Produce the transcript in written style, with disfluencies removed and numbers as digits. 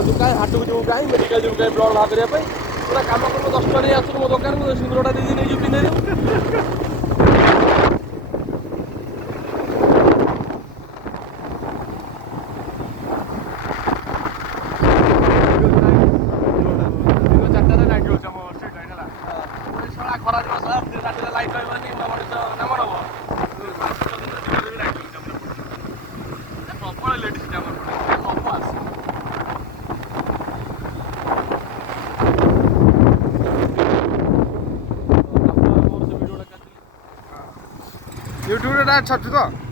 दुकान हाटू जो कहीं मेडिकल जो कहीं ब्लड बाहर करने पूरा काम कर 10 टका नहीं आसू मो दुकान को सिंदूरटा दीदी नहीं पिंधे यूट्यूब छाड़ू तो